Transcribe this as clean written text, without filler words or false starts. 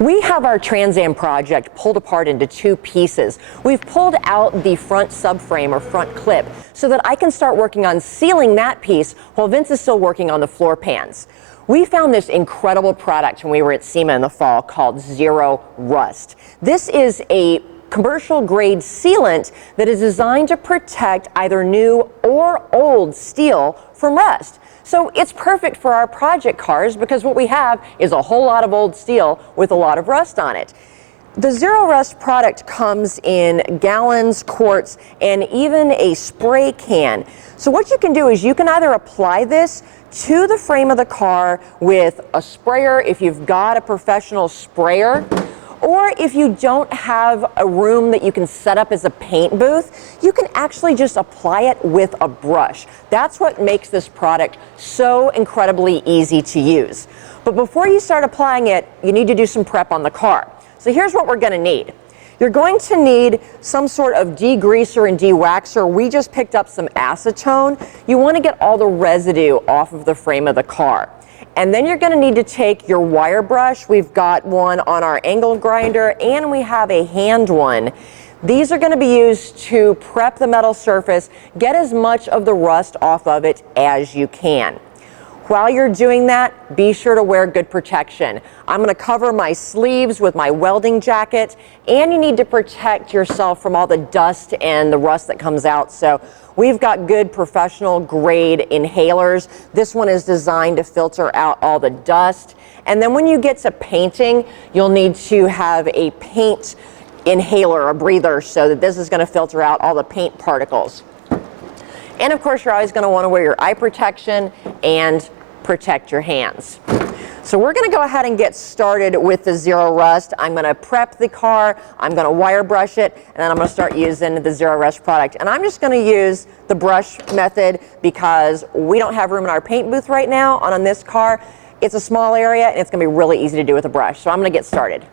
We have our Trans Am project pulled apart into two pieces. We've pulled out the front subframe or front clip so that I can start working on sealing that piece while Vince is still working on the floor pans. We found this incredible product when we were at SEMA in the fall called Zero Rust. This is a commercial grade sealant that is designed to protect either new or old steel from rust. So it's perfect for our project cars because what we have is a whole lot of old steel with a lot of rust on it. The Zero Rust product comes in gallons, quarts, and even a spray can. So what you can do is you can either apply this to the frame of the car with a sprayer if you've got a professional sprayer, or if you don't have a room that you can set up as a paint booth, you can actually just apply it with a brush. That's what makes this product so incredibly easy to use. But before you start applying it, you need to do some prep on the car. So here's what we're going to need. You're going to need some sort of degreaser and dewaxer. We just picked up some acetone. You want to get all the residue off of the frame of the car. And then you're going to need to take your wire brush. We've got one on our angle grinder and we have a hand one. These are going to be used to prep the metal surface, get as much of the rust off of it as you can. While you're doing that, be sure to wear good protection. I'm going to cover my sleeves with my welding jacket, and you need to protect yourself from all the dust and the rust that comes out. So we've got good professional grade inhalers. This one is designed to filter out all the dust. And then when you get to painting, you'll need to have a paint inhaler, a breather, so that this is going to filter out all the paint particles. And of course, you're always going to want to wear your eye protection and protect your hands. So we're going to go ahead and get started with the Zero Rust. I'm going to prep the car, I'm going to wire brush it, and then I'm going to start using the Zero Rust product. And I'm just going to use the brush method because we don't have room in our paint booth right now on this car. It's a small area and it's going to be really easy to do with a brush. So I'm going to get started.